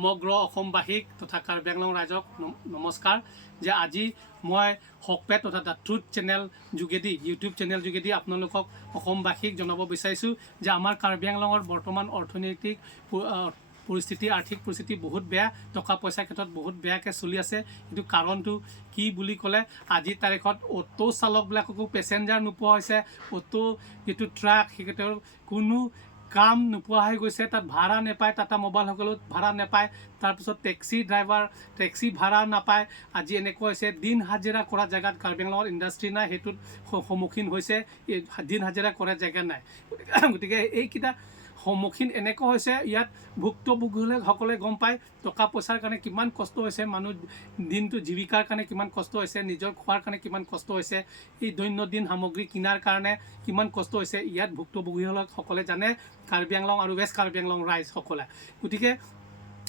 সমগ্ৰ অসমবাসীক তথা কাৰ্বি আংলং ৰাইজক নমস্কাৰ যে আজি মই হকপেট তথা দ্য ট্ৰুথ চেনেল যোগেদি ইউটিউব চেনেল যোগেদি আপোনালোকক অসমবাসীক জনাব বিচাৰিছোঁ যে আমাৰ কাৰ্বি আংলঙৰ বৰ্তমান অৰ্থনৈতিক পৰিস্থিতি আৰ্থিক পৰিস্থিতি বহুত বেয়া, টকা পইচাৰ ক্ষেত্ৰত বহুত বেয়াকৈ চলি আছে। কিন্তু কাৰণটো কি বুলি ক'লে আজিৰ তাৰিখত অ'টো চালকবিলাককো পেচেঞ্জাৰ নোপোৱা হৈছে। অ'টো যিটো ট্ৰাক সেইকেইটাৰ কোনো কাম নোপোৱা হৈ গৈছে, তাত ভাড়া নাপায়, টাটা মোবাইলসকলেও ভাড়া নাপায়, তাৰপিছত টেক্সি ড্ৰাইভাৰ টেক্সি ভাড়া নাপায়। আজি এনেকুৱা হৈছে দিন হাজিৰা কৰা জেগাত কাৰ্বি আংলঙত ইণ্ডাষ্ট্ৰী নাই, সেইটোত সন্মুখীন হৈছে, দিন হাজিৰা কৰা জেগা নাই। গতিকে এইকেইটা সন্মুখীন এনেকুৱা হৈছে, ইয়াত ভুক্তভোগীসকলে গম পায় টকা পইচাৰ কাৰণে কিমান কষ্ট হৈছে, মানুহ দিনটো জীৱিকাৰ কাৰণে কিমান কষ্ট হৈছে, নিজৰ খোৱাৰ কাৰণে কিমান কষ্ট হৈছে, এই দৈনন্দিন সামগ্ৰী কিনাৰ কাৰণে কিমান কষ্ট হৈছে, ইয়াত ভুক্তভোগীসকলে জানে, কাৰ্বি আংলং আৰু ৱেষ্ট কাৰ্বি আংলং ৰাইজসকলে। গতিকে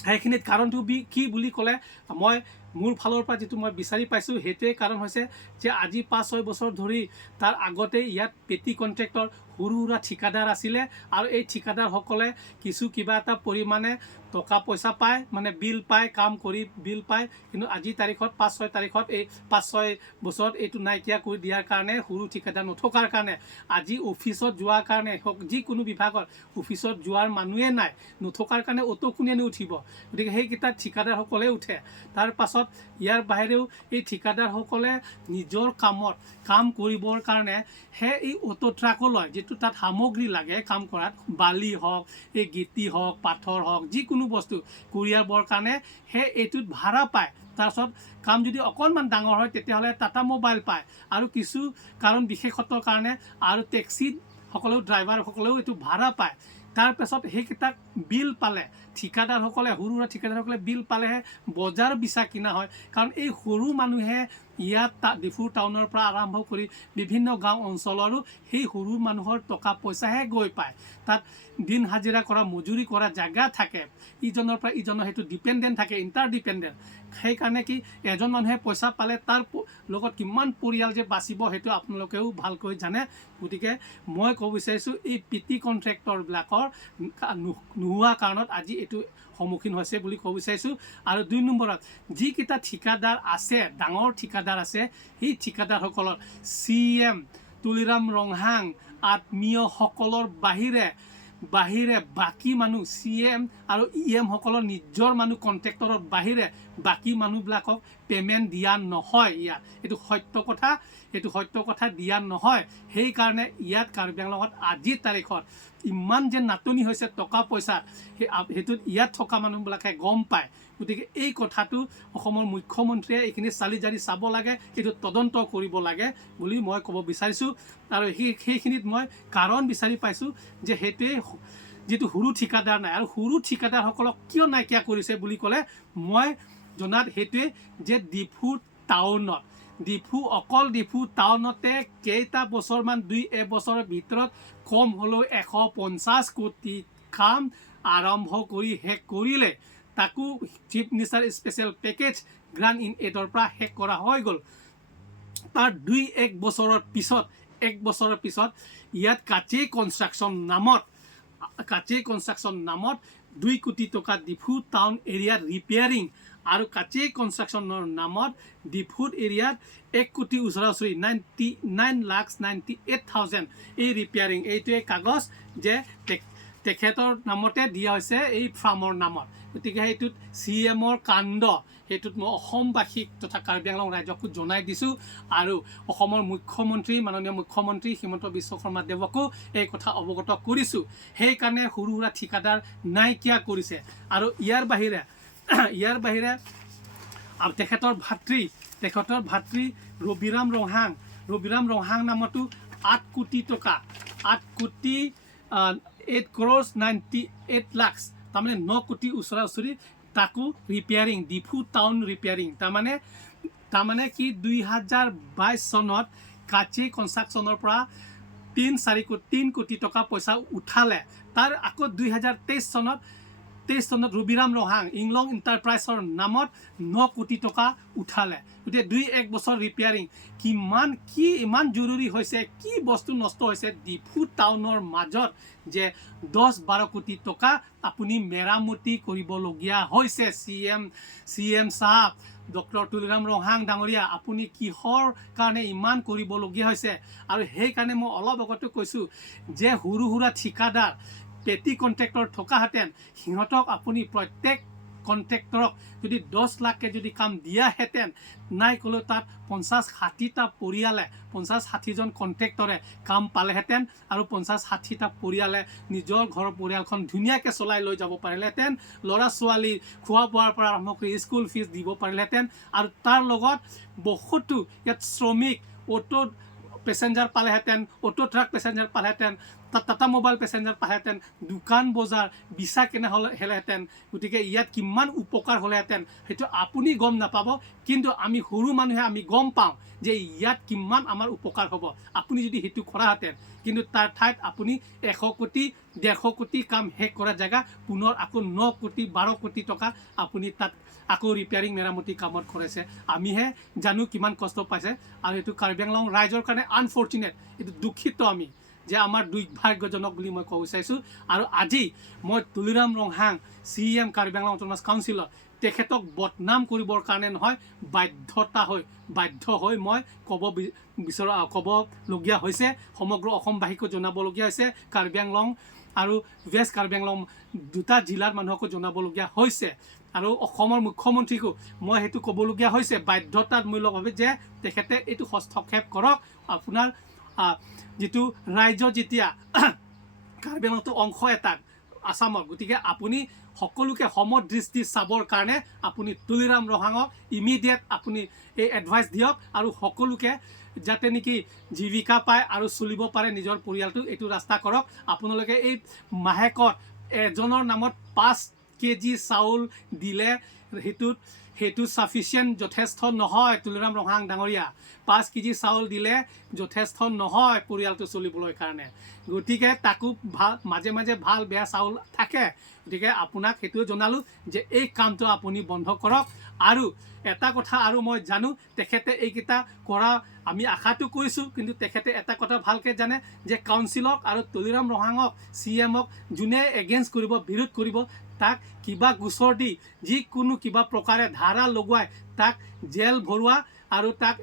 সেইখিনিত কাৰণটো কি বুলি ক'লে মই মোৰ ফালৰ পৰা যিটো মই বিচাৰি পাইছোঁ সেইটোৱে কাৰণ হৈছে যে আজি 5-6 বছৰ ধৰি তাৰ আগতে ইয়াত পেটি কণ্ট্ৰেক্টৰ সৰু সুৰা ঠিকাদাৰ আছিলে আৰু এই ঠিকাদাৰসকলে কিবা এটা পৰিমাণে টকা পইচা পায়, মানে বিল পায়, কাম কৰি বিল পায়। কিন্তু আজিৰ তাৰিখত 5-6 তাৰিখত এই 5-6 বছৰত এইটো নাইকিয়া কৰি দিয়াৰ কাৰণে, সৰু ঠিকাদাৰ নথকাৰ কাৰণে আজি অফিচত যোৱাৰ কাৰণে যিকোনো বিভাগত অফিচত যোৱাৰ মানুহে নাই, নথকাৰ কাৰণে অ'টো কোনেনো উঠিব। গতিকে সেইকেইটা ঠিকাদাৰসকলে উঠে। তাৰ পাছত ইয়াৰ বাহিৰেও এই ঠিকাদাৰসকলে নিজৰ কাম কৰিবৰ কাৰণে এই অ'টো ট্ৰাকো লয়, যিটো তাত সামগ্ৰী লাগে কাম কৰাত, বালি হওক, এই গিটি হওক, পাথৰ হওক, যিকোনো বস্তু কঢ়িয়াবৰ কাৰণে এইটোত ভাড়া পায়। তাৰপিছত কাম যদি অকণমান ডাঙৰ হয় তেতিয়াহ'লে টাটা মোবাইল পায়, আৰু কিছু কাৰণ বিশেষত্বৰ কাৰণে আৰু টেক্সিসকলেও ড্ৰাইভাৰসকলেও এইটো ভাড়া পায়। তাৰপাছত সেইকেইটাক বিল পালে ঠিকাদাৰসকলে, সৰু সুৰা ঠিকাদাৰসকলে বিল পালেহে বজাৰ বিচা কিনা হয়। কাৰণ এই সৰু মানুহে ইয়াত ডিফু টাউনৰ পৰা আৰম্ভ কৰি বিভিন্ন গাঁও অঞ্চলৰো সেই সৰু মানুহৰ টকা পইচাহে গৈ পায়। তাত দিন হাজিৰা কৰা, মজুৰি কৰা জেগা থাকে, ইজনৰ পৰা ইজনৰ সেইটো ডিপেণ্ডেণ্ট থাকে, ইণ্টাৰডিপেণ্ডেণ্ট। সেইকাৰণে কি এজন মানুহে পইচা পালে তাৰ লগত কিমান পৰিয়াল যে বাচিব সেইটো আপোনালোকেও ভালকৈ জানে। গতিকে মই ক'ব বিচাৰিছোঁ এই পেটি কণ্ট্ৰেক্টৰবিলাকৰ নোহোৱা কাৰণত আজি এইটো সন্মুখীন হৈছে বুলি ক'ব বিচাৰিছোঁ। আৰু 2 নম্বৰত যিকেইটা ঠিকাদাৰ আছে, ডাঙৰ ঠিকাদাৰ আছে, সেই ঠিকাদাৰসকলৰ CM তুলিৰাম ৰংহাং আত্মীয়সকলৰ বাহিৰে বাকী মানুহ, CM আৰু EMসকলৰ নিজৰ মানুহ কণ্ট্ৰেক্টৰৰ বাহিৰে বাকী মানুহবিলাকক পে'মেণ্ট দিয়া নহয়। ইয়াত এইটো সত্য কথা দিয়া নহয়। সেইকাৰণে ইয়াত কাৰ্বি আংলঙত আজিৰ তাৰিখত ইমান যে নাটনি হৈছে টকা পইচা, সেইটোত ইয়াত থকা মানুহবিলাকে গম পায়। গতিকে এই কথাটো অসমৰ মুখ্যমন্ত্ৰীয়ে এইখিনি চালি জাৰি চাব লাগে, এইটো তদন্ত কৰিব লাগে বুলি মই ক'ব বিচাৰিছোঁ। আৰু সেইখিনিত মই কাৰণ বিচাৰি পাইছোঁ যে সেইটোৱে যিটো সৰু ঠিকাদাৰ নাই, আৰু সৰু ঠিকাদাৰসকলক কিয় নাইকিয়া কৰিছে বুলি ক'লে মই জনাত সেইটোৱে যে অকল ডিফু টাউনতে কেইটা বছৰমান 2 বছৰৰ ভিতৰত কম হ'লেও 150 কোটি কাম আৰম্ভ কৰি শেষ কৰিলে। তাকো chief minister special package grant in এইডৰ পৰা শেষ কৰা হৈ গ'ল। তাৰ 1 বছৰৰ পিছত ইয়াত কাচে কনষ্ট্ৰাকশ্যন নামত 2 কোটি টকা ডিফু টাউন এৰিয়াত ৰিপেয়াৰিং, আৰু কাচে কনষ্ট্ৰাকশ্যনৰ নামত ডিফু এৰিয়াত 1 কোটি ওচৰা-ওচৰি 99,98,000 এই ৰিপেয়াৰিং। এইটোৱে কাগজ যে তেখেতৰ নামতে দিয়া হৈছে এই ফাৰ্মৰ নামত। গতিকে সেইটোত CMৰ কাণ্ড, সেইটোত মই অসমবাসীক তথা কাৰ্বি আংলং ৰাইজকো জনাই দিছোঁ। আৰু অসমৰ মাননীয় মুখ্যমন্ত্ৰী হিমন্ত বিশ্ব শৰ্মা দেৱকো এই কথা অৱগত কৰিছোঁ। সেইকাৰণে সৰু সুৰা ঠিকাদাৰ নাইকিয়া কৰিছে। আৰু ইয়াৰ বাহিৰে তেখেতৰ ভাতৃ ৰবিৰাম ৰংহাং নামতো 8 কোটি টকা, 8 কোটি 8 crores 98 lakhs, তাৰমানে 9 কোটি ওচৰা-ওচৰি তাকো ৰিপেয়াৰিং, ডিফু টাউন ৰিপেয়াৰিং। তাৰমানে কি 2022 চনত কাচে কনষ্ট্ৰাকশ্যনৰ পৰা 3 কোটি টকা পইচা উঠালে। তাৰ আকৌ 2023 চনত 23 চনত ৰবিৰাম ৰহাং ইংলং এণ্টাৰপ্ৰাইজৰ নামত 9 কোটি টকা উঠালে গতিকে 2-1 বছৰ ৰিপেয়াৰিং কি ইমান জৰুৰী হৈছে কি বস্তু নষ্ট হৈছে ডিফু টাউনৰ মাজত যে 10-12 কোটি টকা আপুনি মেৰামতি কৰিবলগীয়া হৈছে CM সাহেব ডক্টৰ তুলিৰাম ৰহাং ডাঙৰীয়া আপুনি কিহৰ কাৰণে ইমান কৰিবলগীয়া হৈছে আৰু সেইকাৰণে মই অলপ আগতে কৈছোঁ যে সৰু সুৰা ঠিকাদাৰ পেটি কণ্ট্ৰেক্টৰ থকাহেঁতেন সিহঁতক আপুনি প্ৰত্যেক কণ্ট্ৰেক্টৰক যদি 10 লাখকৈ যদি কাম দিয়াহেঁতেন নাই ক'লেও তাত 50-60টা পৰিয়ালে 50-60জন কণ্ট্ৰেক্টৰে কাম পালেহেঁতেন আৰু 50-60টা পৰিয়ালে নিজৰ ঘৰৰ পৰিয়ালখন ধুনীয়াকৈ চলাই লৈ যাব পাৰিলেহেঁতেন ল'ৰা ছোৱালী খোৱা বোৱাৰ পৰা আৰম্ভ কৰি স্কুল ফিজ দিব পাৰিলেহেঁতেন আৰু তাৰ লগত বহুতো ইয়াত শ্ৰমিক অটো পেচেঞ্জাৰ পালেহেঁতেন অটো ট্ৰাক পেচেঞ্জাৰ পালেহেঁতেন টাটা মোবাইল পেচেঞ্জাৰ পালেহেঁতেন দোকান বজাৰ বিচা কেনে হ'লেহেঁতেন গতিকে ইয়াত কিমান উপকাৰ হ'লেহেঁতেন সেইটো আপুনি গম নাপাব কিন্তু আমি সৰু মানুহে আমি গম পাওঁ যে ইয়াত কিমান আমাৰ উপকাৰ হ'ব আপুনি যদি সেইটো কৰাহেঁতেন কিন্তু তাৰ ঠাইত আপুনি 100 কোটি 150 কোটি কাম শেষ কৰা জেগা পুনৰ আকৌ 9 কোটি 12 কোটি টকা আপুনি তাত আকৌ ৰিপেয়াৰিং মেৰামতি কামত খৰাইছে আমিহে জানো কিমান কষ্ট পাইছে আৰু এইটো কাৰ্বি আংলং ৰাইজৰ কাৰণে আনফৰ্চুনেট এইটো দুখিত আমি যে আমাৰ দুৰ্ভাগ্যজনক বুলি মই ক'ব বিচাৰিছোঁ আৰু আজি মই তুলিৰাম ৰহাং CM কাৰ্বি আংলং অট'নমাছ কাউন্সিলৰ তেখেতক বদনাম কৰিবৰ কাৰণে নহয় বাধ্য হৈ মই ক'বলগীয়া হৈছে সমগ্ৰ অসমবাসীকো জনাবলগীয়া হৈছে কাৰ্বি আংলং আৰু ৱেষ্ট কাৰ্বি আংলং দুটা জিলাৰ মানুহকো জনাবলগীয়া হৈছে আৰু অসমৰ মুখ্যমন্ত্ৰীকো মই সেইটো ক'বলগীয়া হৈছে বাধ্যতামূলকভাৱে যে তেখেতে এইটো হস্তক্ষেপ কৰক আপোনাৰ যিটো ৰাজ্য যেতিয়া কাৰ্বি আংলংটো অংশ এটা আসামৰ গতিকে আপুনি সকলোকে সমদৃষ্টি চাবৰ কাৰণে আপুনি তুলিৰাম ৰহাঙক ইমিডিয়েট আপুনি এই এডভাইচ দিয়ক আৰু সকলোকে যাতে নেকি জীৱিকা পায় আৰু চলিব পাৰে নিজৰ পৰিয়ালটো এইটো ৰাস্তা কৰক আপোনালোকে এই মাহেকত এজনৰ নামত 5 কেজি চাউল দিলে সেইটো সাফিচিয়েণ্ট যথেষ্ট নহয় তুলিৰাম ৰহাং ডাঙৰীয়া 5 কেজি চাউল দিলে যথেষ্ট নহয় পৰিয়ালটো চলিবলৈ কাৰণে গতিকে তাকো মাজে মাজে ভাল বেয়া চাউল থাকে গতিকে আপোনাক সেইটোৱে জনালোঁ যে এই কামটো আপুনি বন্ধ কৰক আৰু এটা কথা আৰু মই জানো তেখেতে এইকেইটা কৰা আমি আশাটো কৰিছোঁ কিন্তু তেখেতে এটা কথা ভালকৈ জানে যে কাউন্সিলক আৰু তুলিৰাম ৰহাঙক CMক যোনে এগেইনষ্ট কৰিব বিৰোধ কৰিব তাক কিবা গোচৰ দি যিকোনো কিবা প্ৰকাৰে ধাৰা লগুৱাই তাক জেল ভৰোৱা আৰু তাক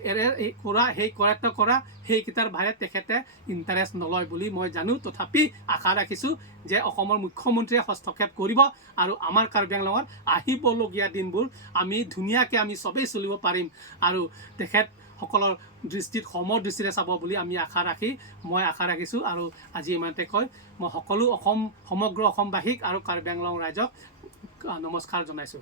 কৰায়ত্ব কৰা সেইকেইটাৰ বাহিৰে তেখেতে ইণ্টাৰেষ্ট নলয় বুলি মই জানো তথাপি আশা ৰাখিছোঁ যে অসমৰ মুখ্যমন্ত্ৰীয়ে হস্তক্ষেপ কৰিব আৰু আমাৰ কাৰ্বি আংলঙত আহিবলগীয়া দিনবোৰ আমি ধুনীয়াকৈ আমি চবেই চলিব পাৰিম আৰু তেখেতসকলৰ দৃষ্টিত সমদৃষ্টিৰে চাব বুলি আমি আশা ৰাখিছোঁ আৰু আজি ইমানতে কয় মই সকলো সমগ্ৰ অসমবাসীক আৰু কাৰ্বি আংলং ৰাইজক নমস্কাৰ জনাইছোঁ।